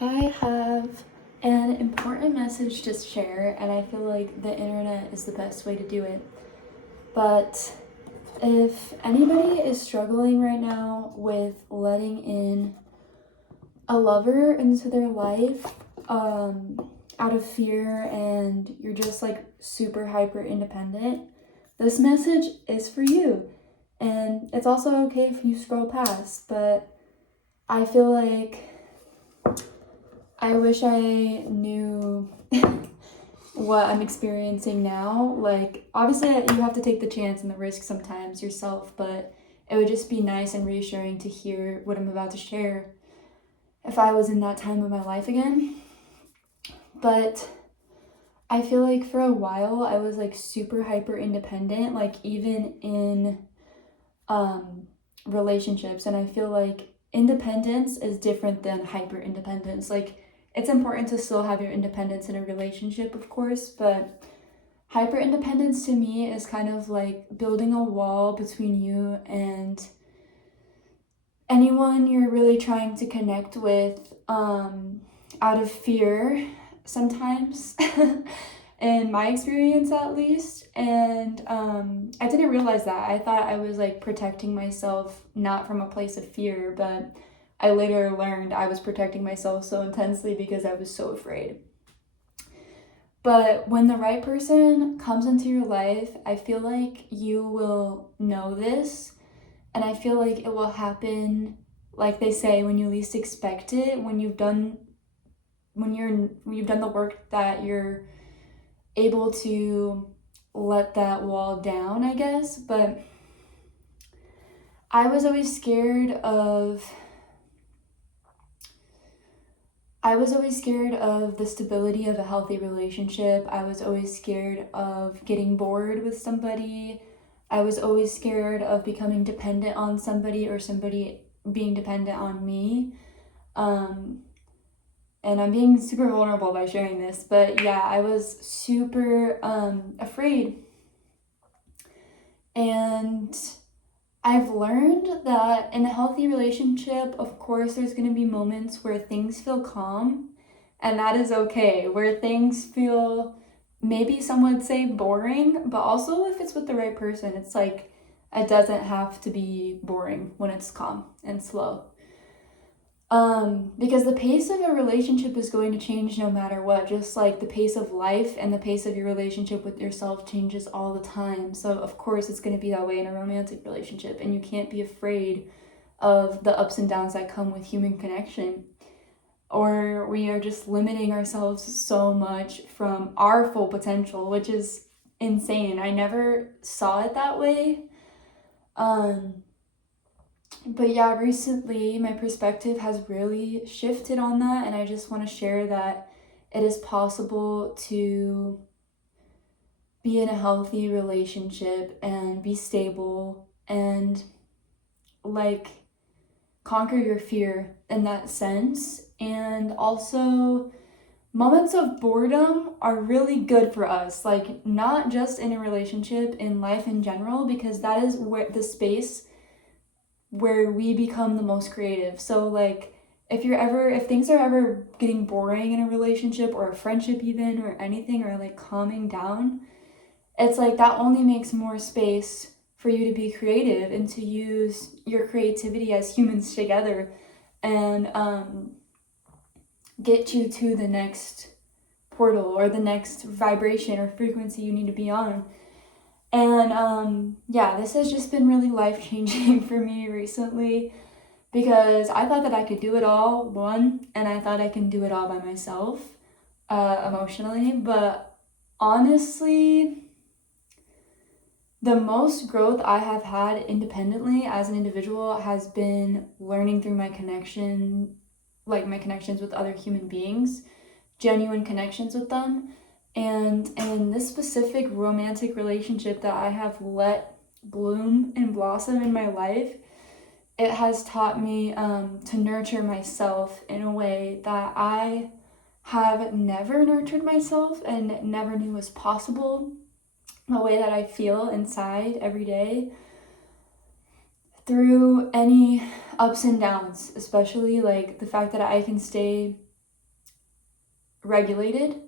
I have an important message to share, and I feel like the internet is the best way to do it. But if anybody is struggling right now with letting in a lover into their life, out of fear, and you're just like super hyper independent, this message is for you. And it's also okay if you scroll past, but I feel like I wish I knew what I'm experiencing now. Like, obviously, you have to take the chance and the risk sometimes yourself, but it would just be nice and reassuring to hear what I'm about to share if I was in that time of my life again. But I feel like for a while I was like super hyper independent, like even in relationships, and I feel like independence is different than hyper independence. Like, it's important to still have your independence in a relationship, of course, but hyper independence to me is kind of like building a wall between you and anyone you're really trying to connect with, out of fear sometimes. In my experience at least. And I didn't realize that. I thought I was like protecting myself not from a place of fear, but I later learned I was protecting myself so intensely because I was so afraid. But when the right person comes into your life, I feel like you will know this, and I feel like it will happen, like they say, when you least expect it, when you've done the work that you're able to let that wall down, I guess. But I was always scared of the stability of a healthy relationship. I was always scared of getting bored with somebody. I was always scared of becoming dependent on somebody or somebody being dependent on me. And I'm being super vulnerable by sharing this, but yeah, I was super afraid. And I've learned that in a healthy relationship, of course, there's going to be moments where things feel calm, and that is okay. Where things feel, maybe some would say, boring, but also if it's with the right person, it's like it doesn't have to be boring when it's calm and slow. Because the pace of a relationship is going to change no matter what, just like the pace of life and the pace of your relationship with yourself changes all the time. So, of course, it's going to be that way in a romantic relationship, and you can't be afraid of the ups and downs that come with human connection. Or we are just limiting ourselves so much from our full potential, which is insane. I never saw it that way. But yeah, recently my perspective has really shifted on that, and I just want to share that it is possible to be in a healthy relationship and be stable and like conquer your fear in that sense. And also, moments of boredom are really good for us, like not just in a relationship, in life in general, because that is where the space where we become the most creative. So like if things are ever getting boring in a relationship or a friendship even or anything, or like calming down, it's like that only makes more space for you to be creative and to use your creativity as humans together, and get you to the next portal or the next vibration or frequency you need to be on. And yeah, this has just been really life changing for me recently, because I thought that I could do it all, one, and I thought I can do it all by myself, emotionally. But honestly, the most growth I have had independently as an individual has been learning through my connections with other human beings, genuine connections with them. And in this specific romantic relationship that I have let bloom and blossom in my life, it has taught me to nurture myself in a way that I have never nurtured myself and never knew was possible. The way that I feel inside every day through any ups and downs, especially like the fact that I can stay regulated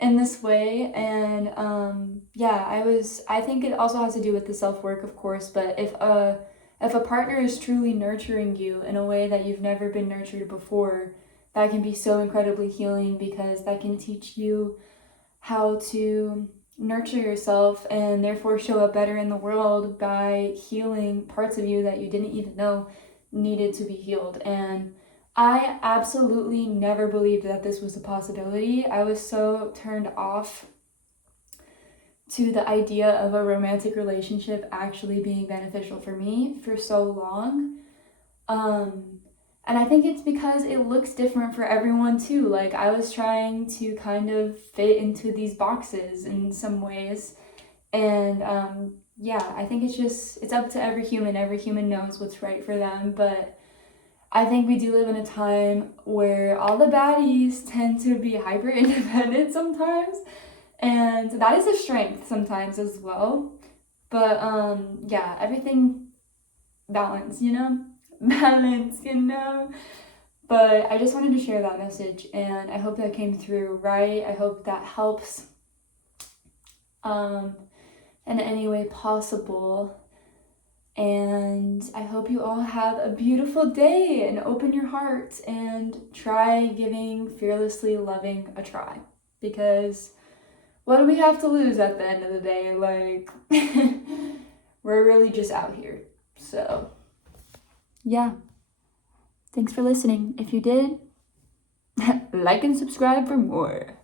in this way. And I think it also has to do with the self-work, of course, but if a partner is truly nurturing you in a way that you've never been nurtured before, that can be so incredibly healing, because that can teach you how to nurture yourself and therefore show up better in the world by healing parts of you that you didn't even know needed to be healed. And I absolutely never believed that this was a possibility. I was so turned off to the idea of a romantic relationship actually being beneficial for me for so long. And I think it's because it looks different for everyone too. Like, I was trying to kind of fit into these boxes in some ways. And I think it's up to every human. Every human knows what's right for them. But I think we do live in a time where all the baddies tend to be hyper independent sometimes. And that is a strength sometimes as well. But everything balance, balance. But I just wanted to share that message, and I hope that came through right. I hope that helps in any way possible. And I hope you all have a beautiful day and open your heart and try giving fearlessly loving a try, because what do we have to lose at the end of the day? Like, we're really just out here. So yeah, thanks for listening. If you did, like and subscribe for more.